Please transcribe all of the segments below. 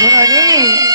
राणी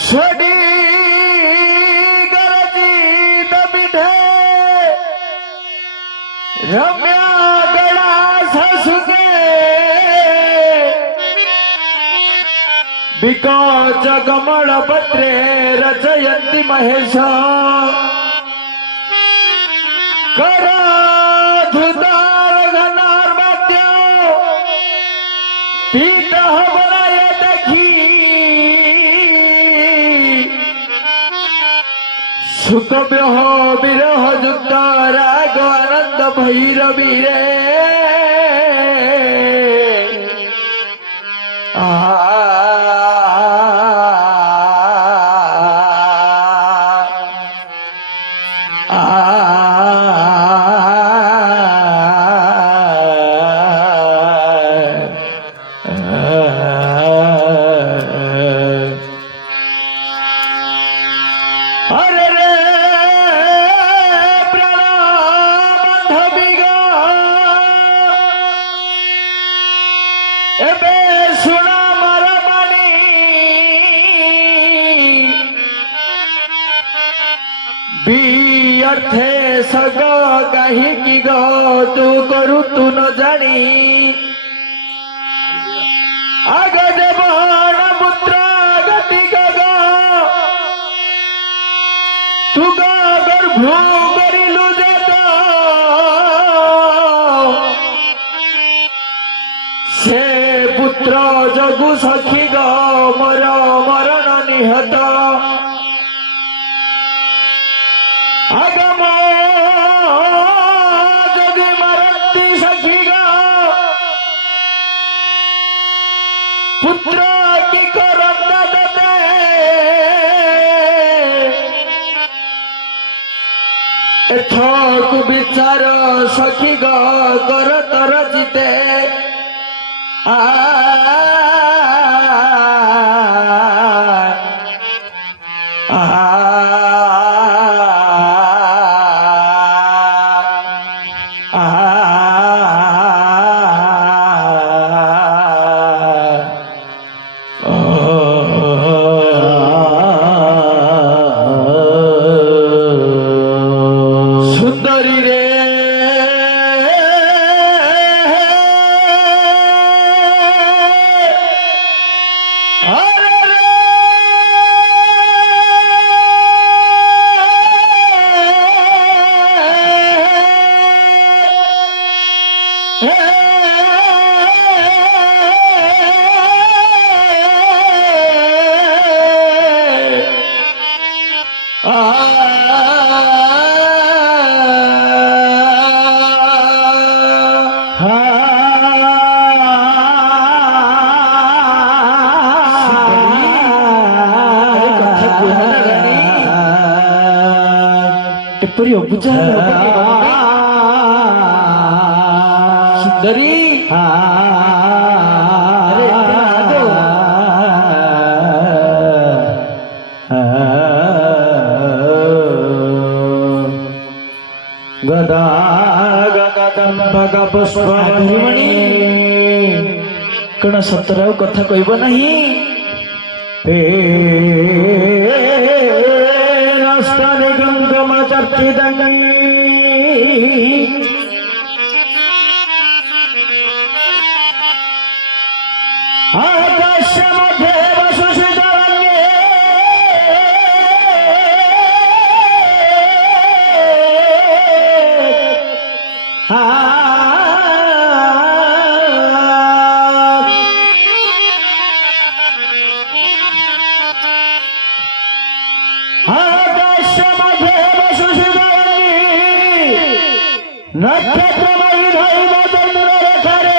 स्वडी गरजी दबिठे रम्या गळा ससुके बिको जगमळ पत्रे रचयंती महेश करा धुदार घनार बात्य पीठ बनाय देखी सुख विरह विरह युक्त राग आनंद भैरवी रे अरे रे प्राणबंधविगा एबे सुना मरमानी बी अर्थे सग काही की ग तू करू तू न जाणी आग जबान पुत्र गती ग तुगा गर्भो करिलु जात से पुत्र जगु सखी ग मर मरण निहत आगम जदि मरती सखी ग पुत्र की करंद दते एथक विचार सखी ग कर तर जिते सुंदरी रे टिप्परी बुझा सुंदरी अरे गदा गगदंबग पुष्पमणि कण सतर कथा कहब नहीं नष्ट निगम चर्चित आकाश मध्ये वसुषित नक्षत्रमयी दैव चंद्ररेखरे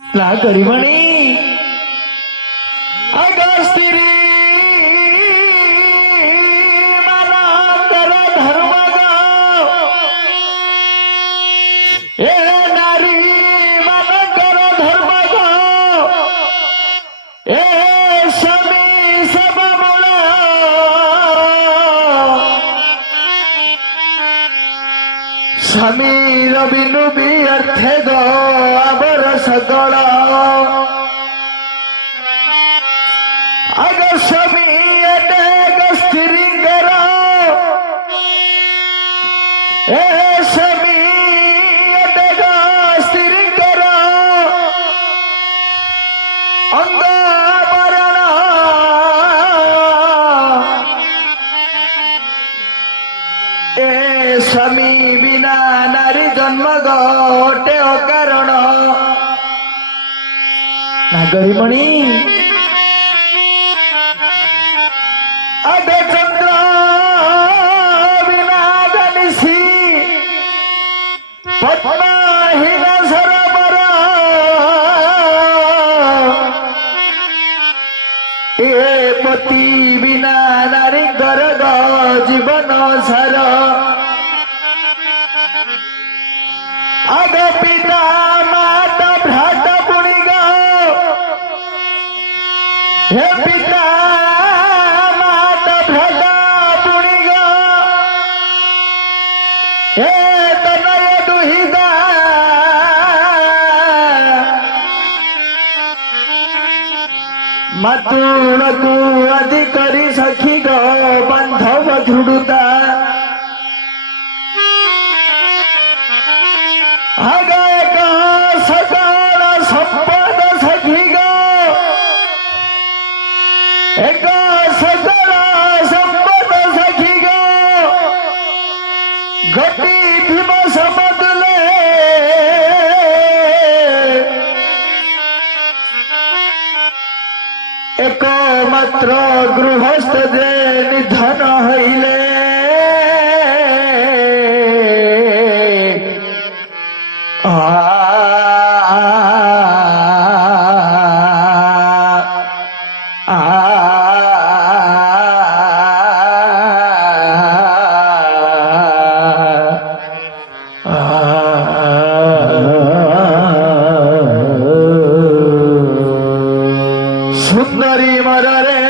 ला गरिमणी अगस्तिरी मनांतर धर्म ए नारी मनकर धर्म ए समी सब मुळा समीर बिनु भी अर्थे दो आबर सकल अग समी अनेक स्त्रींगर ए समी अनेक स्त्रींगर अंग मरण ए समी बिना नारी जन्म गोटे अकारण नागरिमणी अगे चंद्र बिना जनिसी पद्महीन सरोवर ए पति बिना नारी गर्ग जीवन सार अग पिता माता भ्रात पुणिग हे पिता माता भ्रात पुणिग हे तनय दुहिता मातुळकु अधिकारी सखी ग बांधव दृढता अगयक सकळ संपद सखी ग एक सकळ संपद सखी ग गती भीम समजले एकमात्र गृहस्थ जे निधन हईले सुंदरी मररे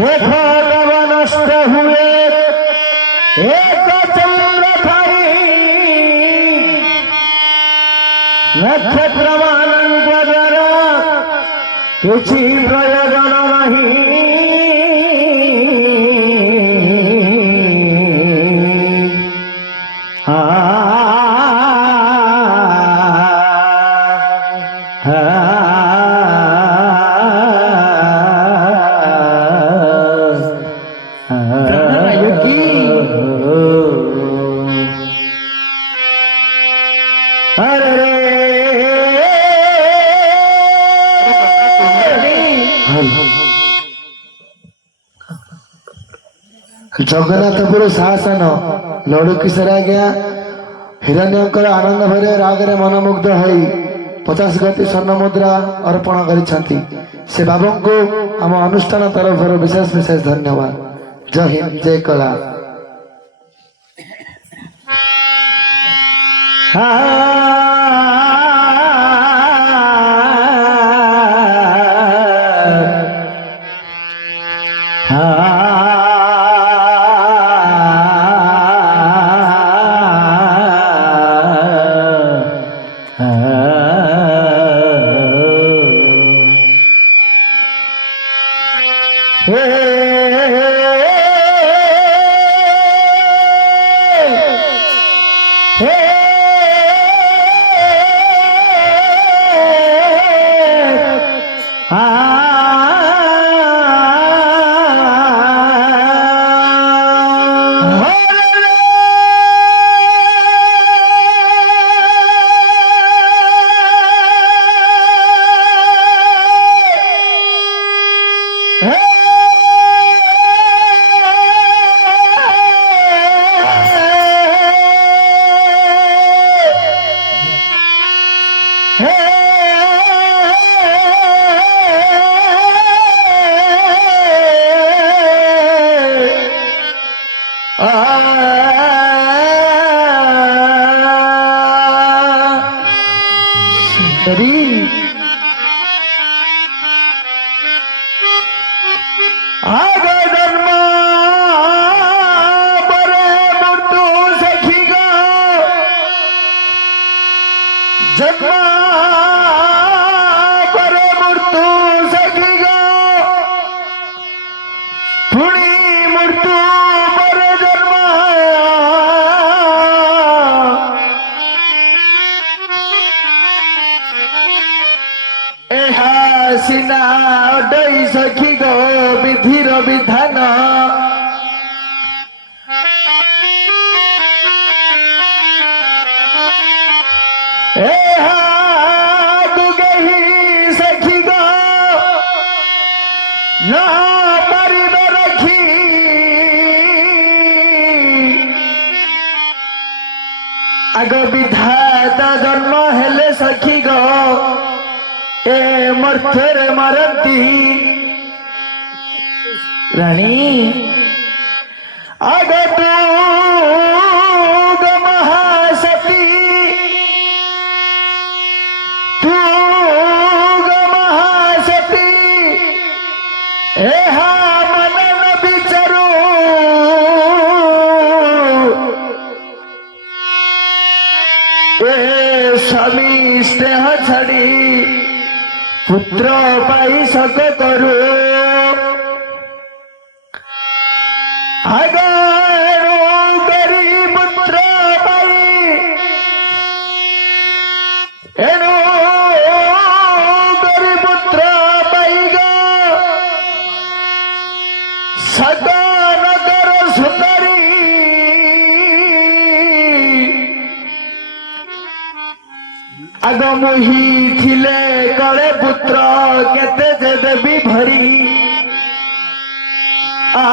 देखो कब नष्ट हुए एक चंद्र थाई नक्षत्र द्वारा किसी प्रयोजन नहीं जगन्नाथपुर शासन लड़ू किशोर आज्ञा हिरण्यकर आनंद भरे रागरे मनमुग्ध होई 50 गति स्वर्ण मुद्रा अर्पण करिसेंती से बाबू को आम अनुष्ठान तरफ विशेष विशेष धन्यवाद। जय हिंद जय कला। पुणी मृत्यू बर जन्म ଏହା ସିନା ଅଡଇ ସଖି ଗୋ ବିଧିର ବିଧାନ ଏହାକୁ କେହି ସଖି ଗୋ ନ ପାରିବ ରଖି ଆଗ ବିଧାତା ଜନ୍ମ ହେଲେ ସଖି ଗୋ ए मर्थरे मरती रानी आग तू ग महासती तू ग महासती एहा मन न विचारू ए स्वामी स्नेह छाड़ी पुत्र पाई सक करू आगरू करी पुत्र पाई एणु करी पुत्र पाई ग सगन कर सुंदरी आग मुही थिले कले पुत्र केते जे देवी भरी आ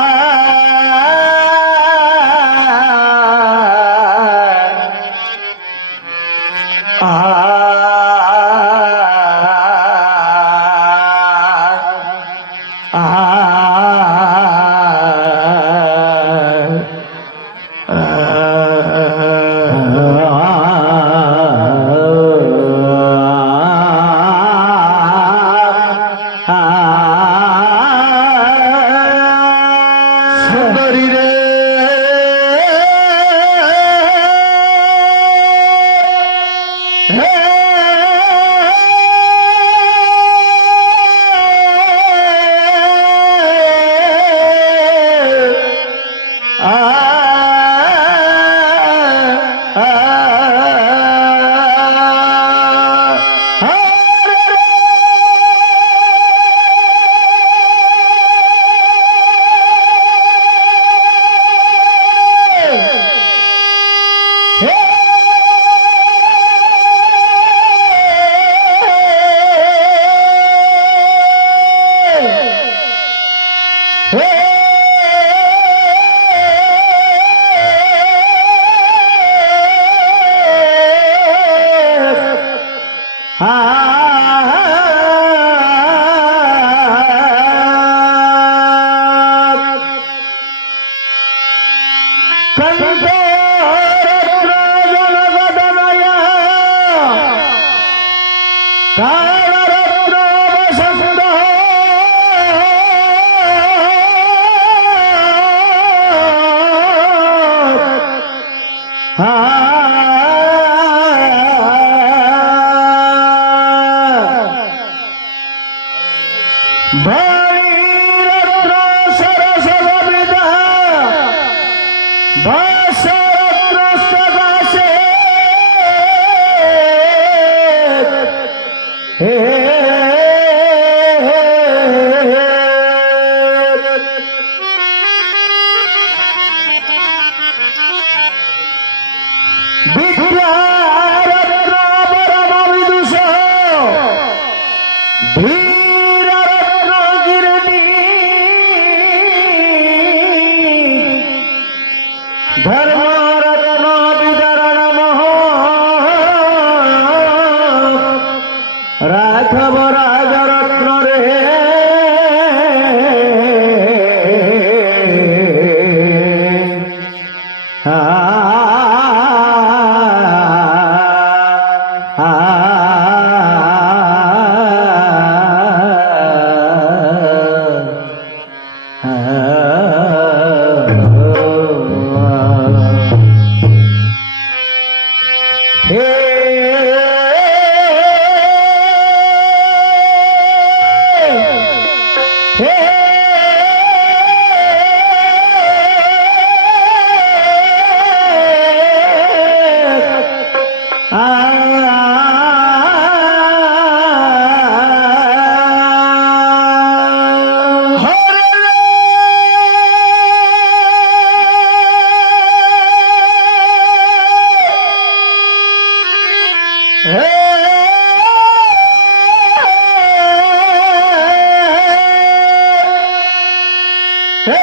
हे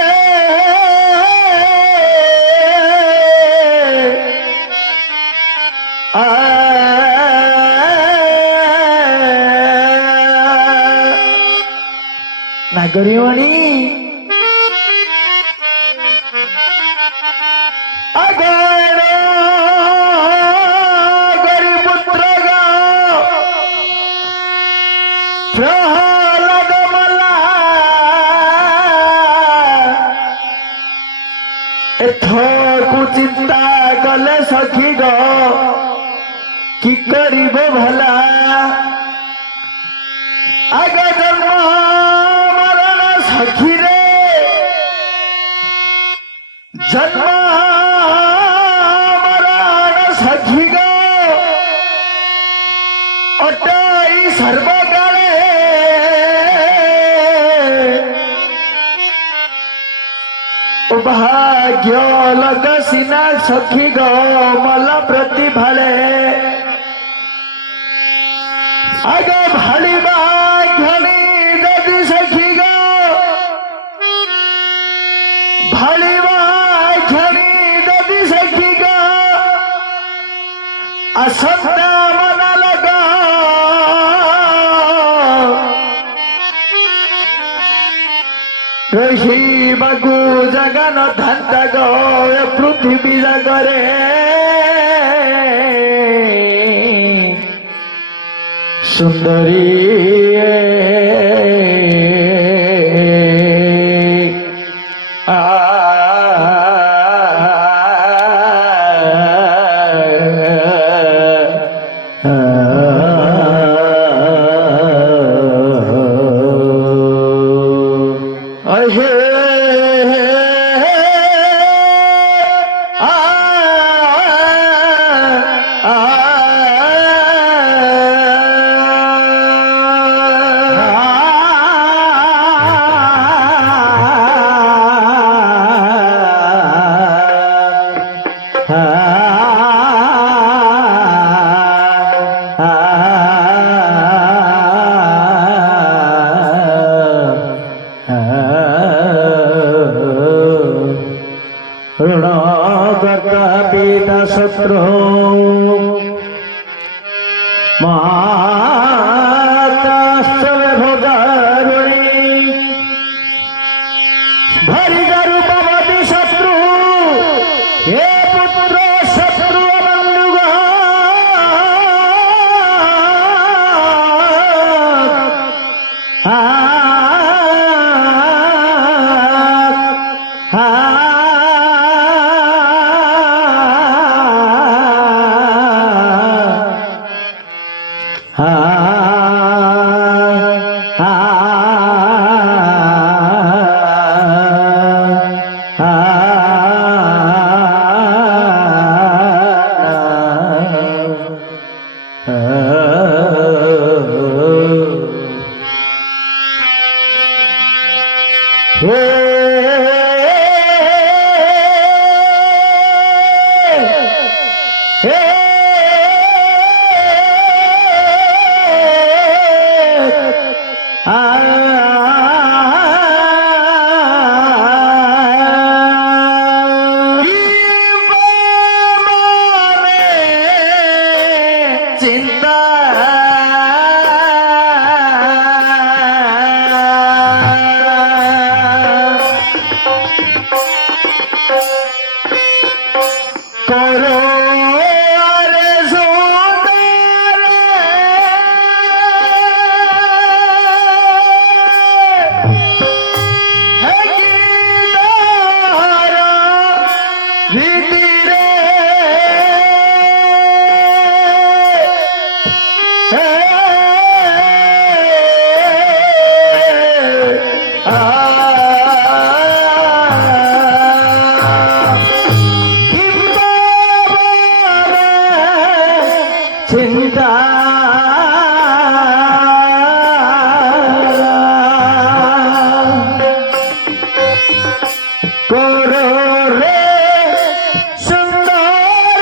नागरिवाणी अगण गरीपुत्र ग प्रहलाद मला एथकु चिंता कले सखी ग कि करिब भला आग जन्म मरण सखी रे जन्म मरण सखी ग अटाई सर्वकाळे भाग्य लगसिना सखी ग मला प्रतिभाळे आग भाळीबा घणी जदी सखी ग भाळीबा घणी जदी सखी ग असंता मनाला ग रही बगु जगन धंत गो पृथ्वी जगरे सुंदरी ऋणकर्ता पिता शत्रु माता भोगारुणी भरी रूपवती शत्रु हे पुत्र शत्रु बंधुग चिंता करो रे सुंदर है गिरधारा रीति रे चिंता करो रे सुंदर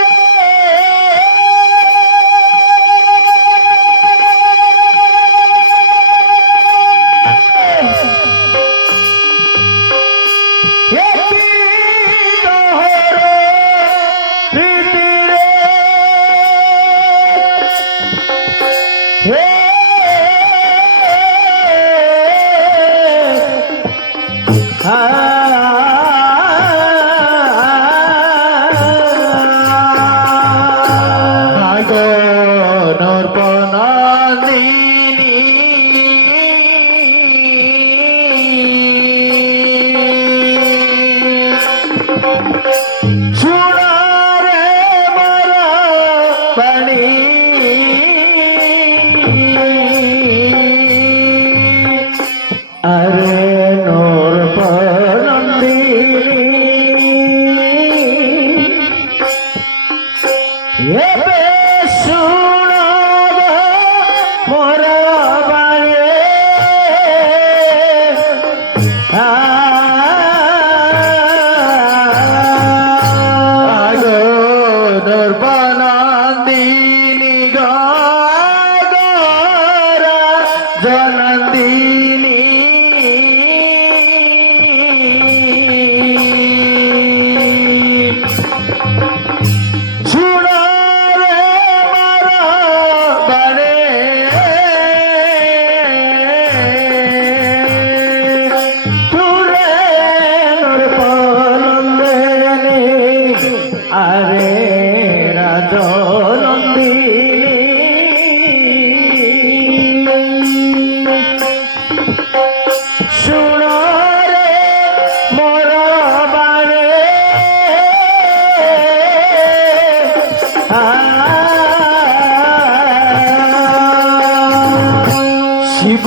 শিব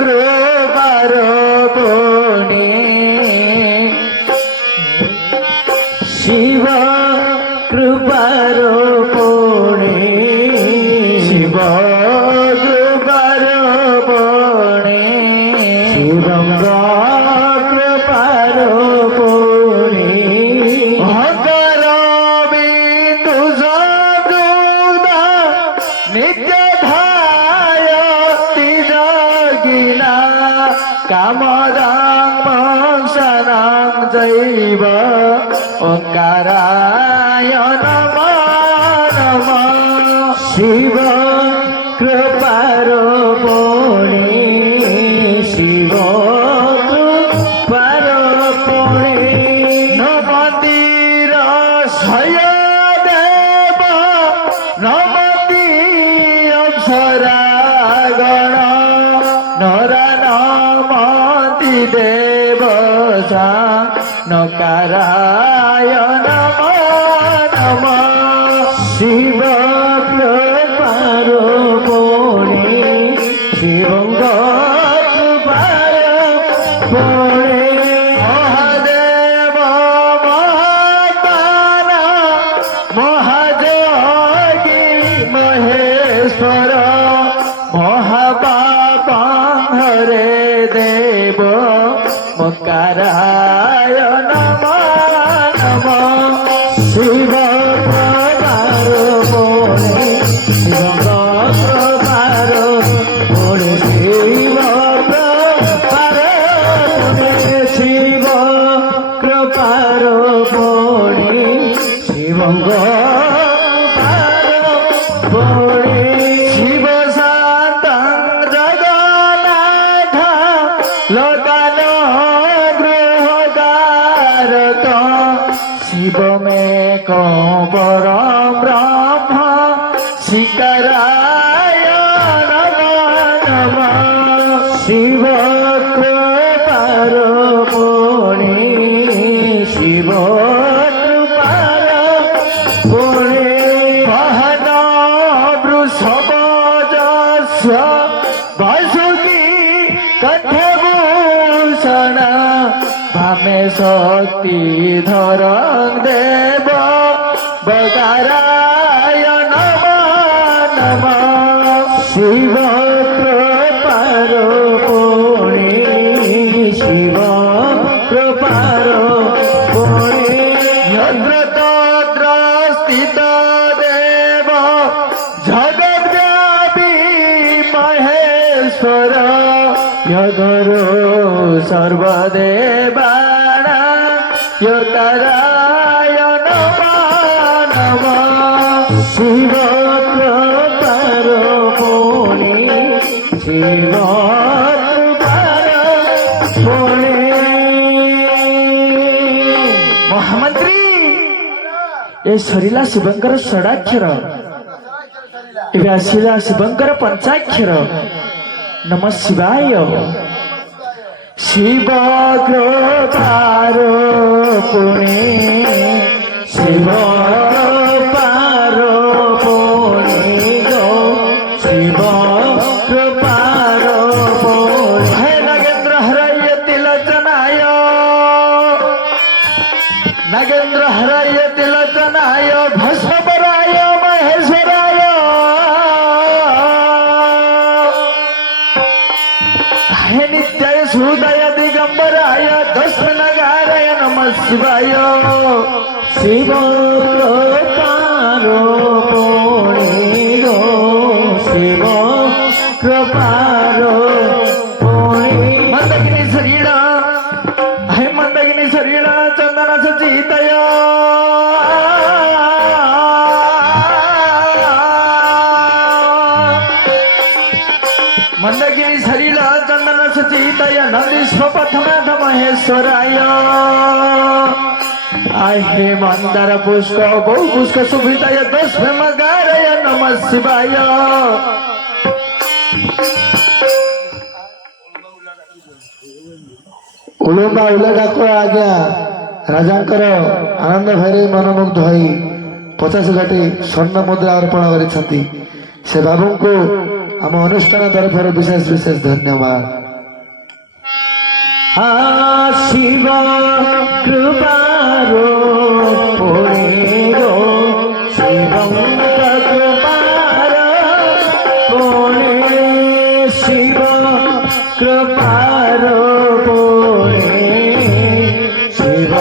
কৃপার কোণে শিব কৃপার কোণে শিব কৃপার কোণে শিবম কৃপার কোণে ভগর বিন্দু সদুদা নিত্য কামদাং মংসনাং জৈব ওঙ্কারায় নমঃ নমঃ শিব কৃপার কোণে শিব কৃপার কোণে নমতির শয়দেব নমতি অপ্সরাগণ নরা দেব নকারায় নমঃ নমঃ শিব কৃপার কোণে শিবঙ্গ কৃপার কোণে মহাদেব মহাত্মান মহাযোগী মহেশ্বর মহাপাপং হরে দেব মকারায় নমঃ নমঃ শিব কৃপার কোণে শিব কৃপার কোণে শিব কৃপার কোণে শিব কৃপার কোণে শিবঙ্গ কৃপার কোণে শিব শান্তং জগন্নাথ লোকান গৃহকারক শিবমেক পরম ব্রহ্ম শিকারায় নমঃ নমঃ শিব কৃপার কোণে শিব কৃপার কোণে বহন বৃষভজস্য বাসুকি কণ্ঠভূষণ ভামে শক্তিধর দেব বকারায় নমঃ নমঃ শিব কৃপার কোণে শিব কৃপার কোণে যত্র তত্র স্থিত দেব জগদ্ব্যাপী মহেশ্বর যধরো সর্বদেবানাং যকারায় নমঃ নমঃ শিব কৃপার কোণে শিব কৃপার কোণে ମହାମନ୍ତ୍ରୀ ଏ ସରିଲା ଶିବଙ୍କର ଷଡ଼ାକ୍ଷର ଏବେ ଆସିଲା ଶିବଙ୍କର ପଞ୍ଚାକ୍ଷର ନମ ଶିବାୟ ଶିବ କୃପାର ପୁଣି ଶିବ ପାର ପୁଣି ଗೋ ଶିବ କୃପାର ପୁଣି ହେ ନାଗେନ୍ଦ୍ର ହରାୟ ତିଲୋଚନାୟ नागेंद्र हराय तिलोचनाय भस्मपराय महेश्वराय हे नित्याय सुहृदय दिगंबराय दस्मनगाराय नमः शिवाय शिव कृपारो पुणी गो शिव कृपारो पुणी मंदगिनी शरीर हे मंदगिनी शरीर चंदन सचितय मंदगिनी शरीर चंदन सचितय नंदीश्व पथनाथ महेश्वराय आहे मंदार पुष्क बहु पुष्क सुभितय दस्म मगारय नमः शिवाय उलुम्बा उला डाक आज्ञा राजांकर आनंद भैरे मनमुग्ध होई 50 घटी स्वर्ण मुद्रा अर्पण करिसंती से बाबू को आम अनुष्ठान तरफ विशेष विशेष धन्यवाद शिव कृपारो पुणी गो शिव कृपारो पुणी शिव कृपारो पुणी शिव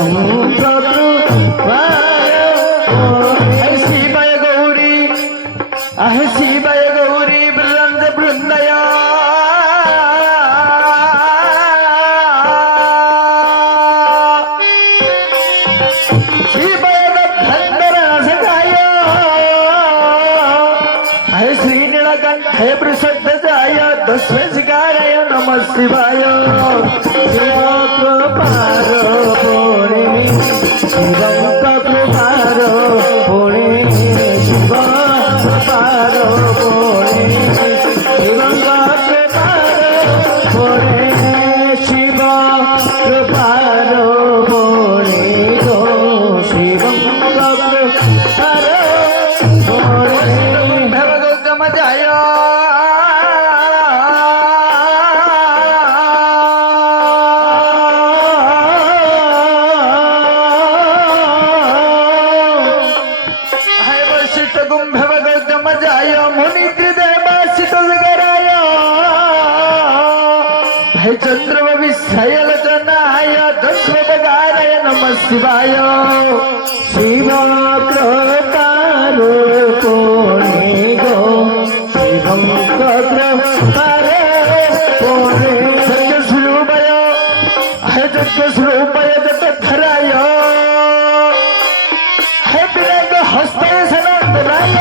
कृपारो हे शिवाय गौरी आहे शिवाय गौरी वृंद वृंदया हे प्रसिद्ध जाय दस्वे शिकाराय नमः शिवाय शिव कृपारो पुणी शिव कृपारो पुणी शिव कृपारो पुणी शिव कृपारो पुणी शिव कृपारो पुणी गो शिव कृपारो पुणी भवगौतम जाय चंद्र विश्रयलचनाय दस्मगाराय नमः शिवाय शिव कृपारो पुणी गो शिव कृपारो पुणी यज्ञ स्वरूपय हे यज्ञ स्वरूपय जतधराय हे विराग हस्तय सनंदराय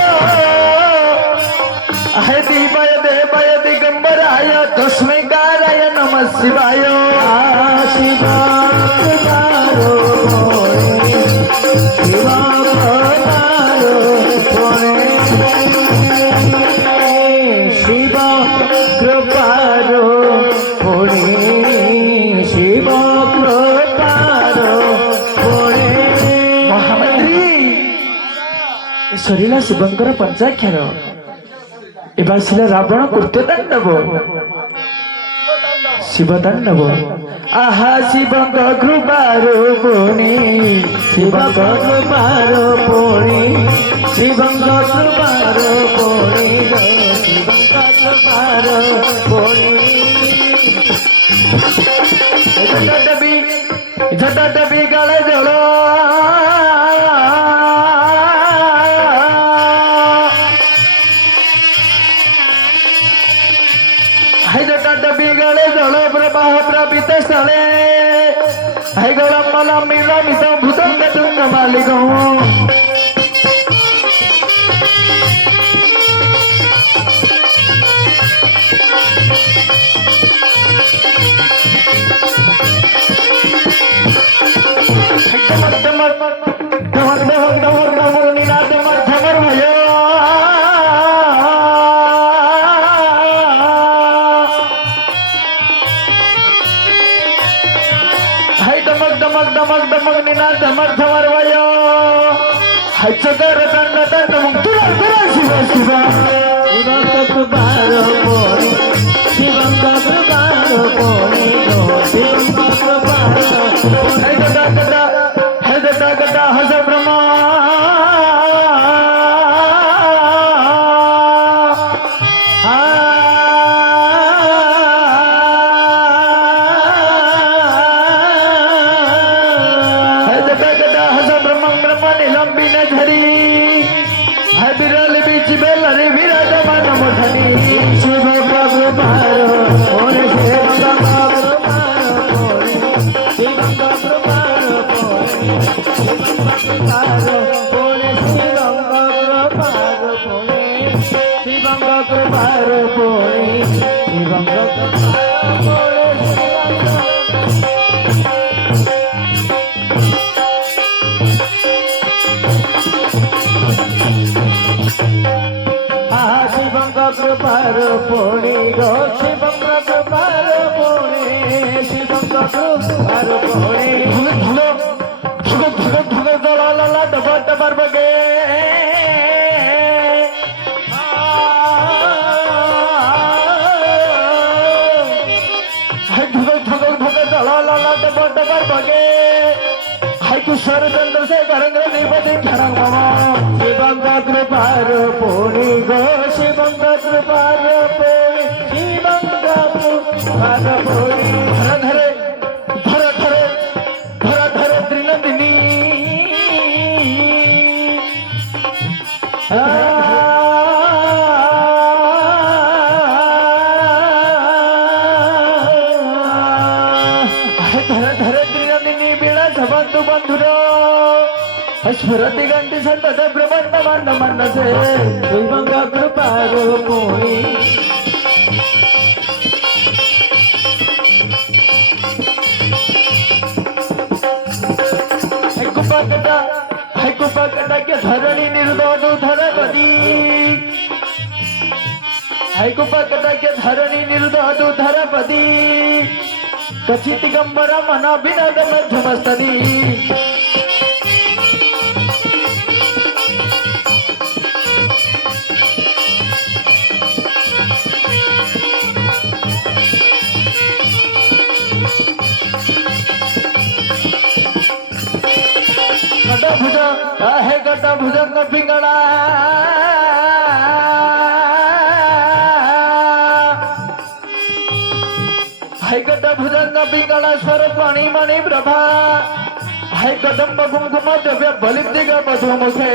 हे दीपय देवय दिगंबराय तस्मै गाराय नमः शिवाय शिव कृपारो पुणी शिव कृपारो पुणी शिव कृपारो पुणी शिव कृपारो पुणी महामନ୍ତ୍ରୀ ସରିଲା ଶିବଙ୍କର ପଞ୍ଚାକ୍ଷର ଏବେ ଆସିଲା ରାବଣ କୃତ୍ୟ ତାଣ୍ଡବ ଶିବ ତାଣ୍ଡବ ଆହା ଶିବଙ୍କ କୃପାରୁ ପୁଣି ଶିବଙ୍କ କୃପାରୁ ପୁଣି ଶିବଙ୍କ କୃପାରୁ ପୁଣି ଶିବଙ୍କ କୃପାରୁ ପୁଣି ଜଟାଟବି ଗାଳେ ଜଳ डबिगले जल प्रवाह प्रपित स्थले हैगलम मलम मिलमित भूतंग तुंग मालिक डमक डमक डमक निना धमक धमर वायो हायचं कर दंड दंड मग तुला तुला शिव शिव शिवंग कृपार पोणी शिवंग कृपार पोणी गो शिवंग कृपार हे गदा गदा हे गदा गदा हस ब्रह्मा कृपार पोणी गो शिवंग कृपार पोणी शिवंग कृपार पोणी जळाला डबा डबार बगे जळाला डबा डबार बगे हाय किशोर चंद्र से करंग निबदे खरंग शिवंग कृपार पोणी गो शिवंग कृपार पोणी शिवंग कृपार पोणी धर धरे धर धरे धर धरे त्रिनंदिनी धर धरे त्रिनंदिनी बिळा सबंधु बंधुर स्फुरति गंति संतत ब्रह्मांड मांड मनसे शिवंग कृपार पोणी कुपकटा के धरणी निर्दोदु धरपदी कुपकटा के धरणी निर्दोदु धरपदी कचित गंबर मना बिनद मध्यमस्तदी गटभुज आहे गटभुजंग पिंगळा हाय गटभुजंग पिंगळा स्वर पाणी मणि प्रभा हाय कदंब कुंकुम द्रव्य बलिदिग मधुमुखे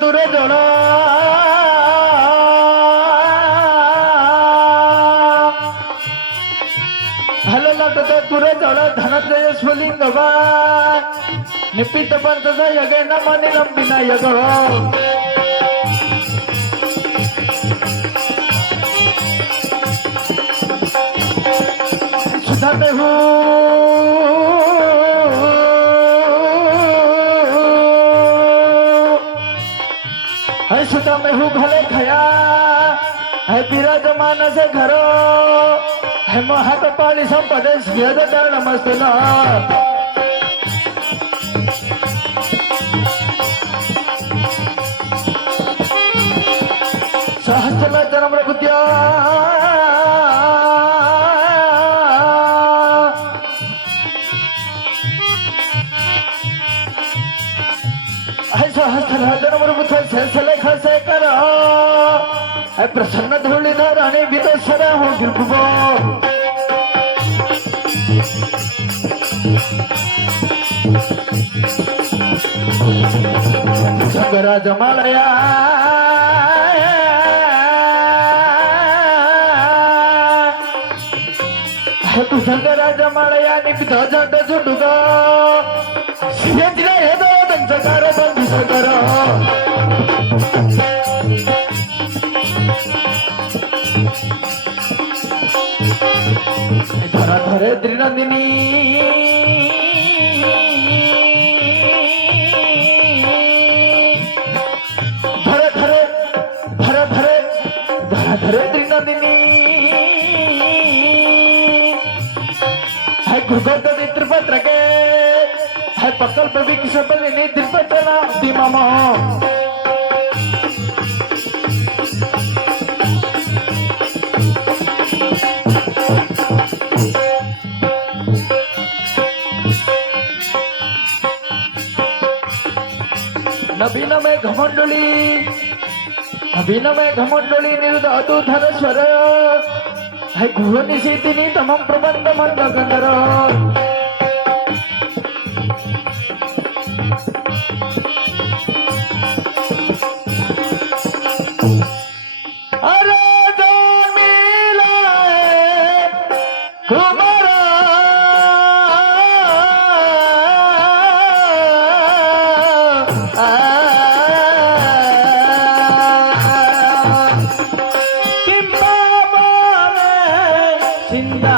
दूरे जण हल नाटक तुरे जळ धनत्रय स्फुलिंग निपित पंच यग नम निलंबिना यग सुधा मेहू है सुधा मेहू भले खया है विराजमान से घरो है महाकपाली संपदेश यद नमस्तन सहस्त्र जन्म बुद्धिया सहस्त्र जन्म बुद्ध से खसे कर प्रसन्न धूलिधर आणि विदसर हो गिरगुबो जगरा जमालया तू जगरा जमालया निपित जट जुडुग सिंहजिरा हे दो दंचकार बंधु सकर धरा धरे त्रिनंदिनी धरित्री नंदिनी है गुगत त्रिपत्र के है पकल प्रभि किशोरी त्रिपत्र दिमामा नवीन में घमंडली निरुद्ध अदुधर स्वर है गुह निशीतिनी तमं प्रबंध मंद गंधर अरे जो मिला कुमारा जिंदा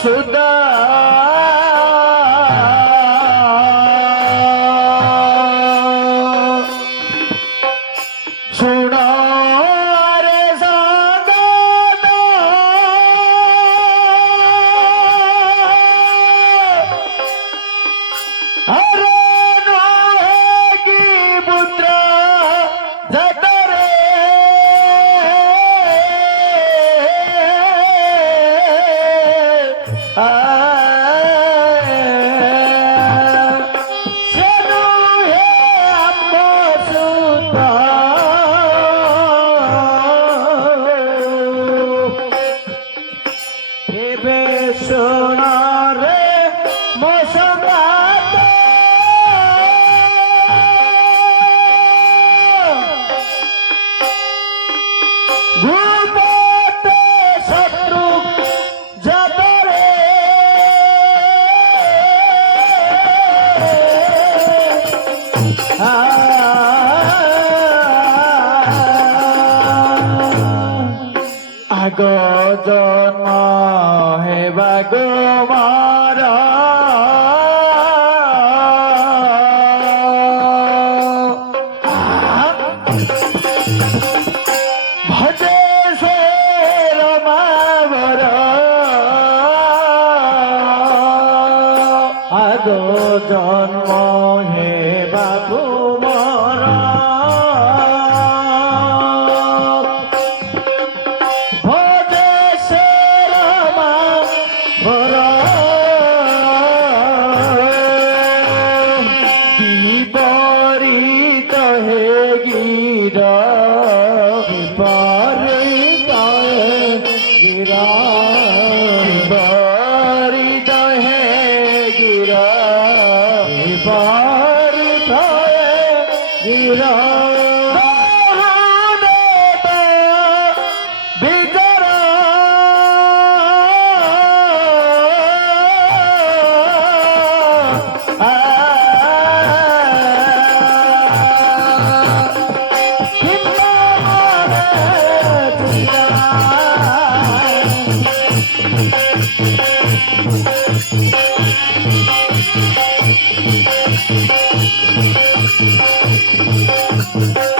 सुदा सुना रे सागदा अरे नोहे की पुत्र जतरे आगो जन्म हेबा गो मार भजे शेर मावर आगो जन्म हेबा कुमार विपरीत हे गिरा विपरीत गिरा विपरीत हे गिरा विपरीत गिरा Thank you.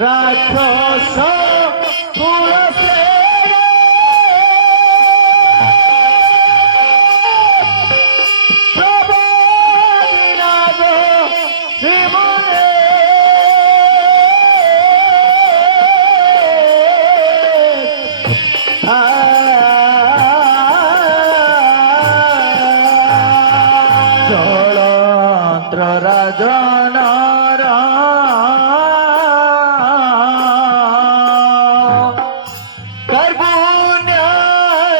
রাক্ষস কুলসে প্রবীণাগ শ্রীমনে জলন্ত্র রাজনার কর্পুণ্য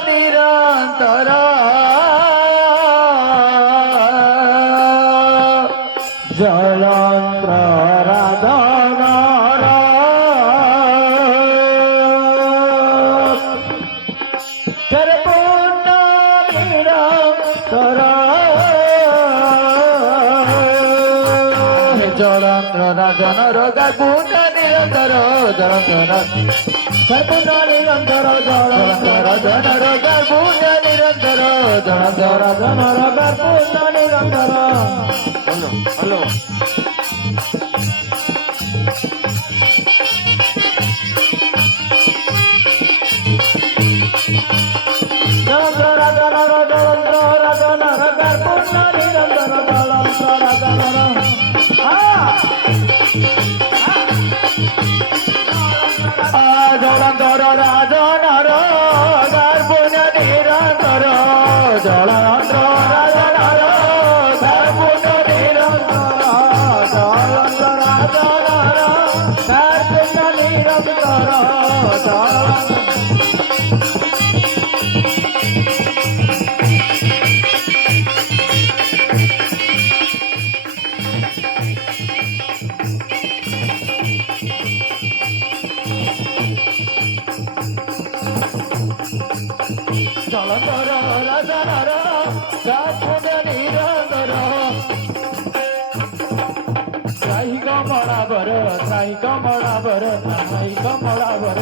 নিরন্তর জলন্ত্র রাধনর কর্পুণ্য নিরন্তর জলন্ত্র রাজনর কর্পুণ্য নিরন্তর জলন্ত্র কর্পুণ্য নিরন্তর জলন্ত্র রাজনর কর্পুণ্য নিরন্তর জলন্ত্র রাধনর কর্পুণ্য নিরন্তর হ্যালো জলন্ত্র রাধনর জলন্ত্র রাধনর কর্পুণ্য নিরন্তর জলন্ত্র রাধনর জলন্ত্র রাজনর কর্পুণ্য নিরন্তর জলন্ত্র রাজনর কর্পুণ্য নিরন্তর জলন্ত্র রাধনর কর্পুণ্য নিরন্তর জলন্ত্র রাজনর কর্পুণ্য নিরন্তর ত্রাহি কমলাবর ত্রাহি কমলাবর ত্রাহি কমলাবর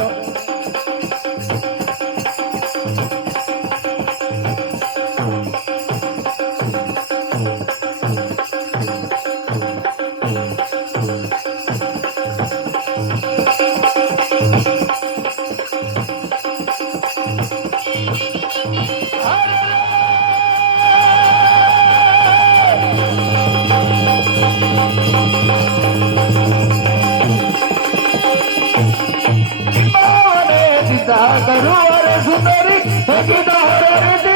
করুয়ার সুন্দরী সঙ্গীত হরে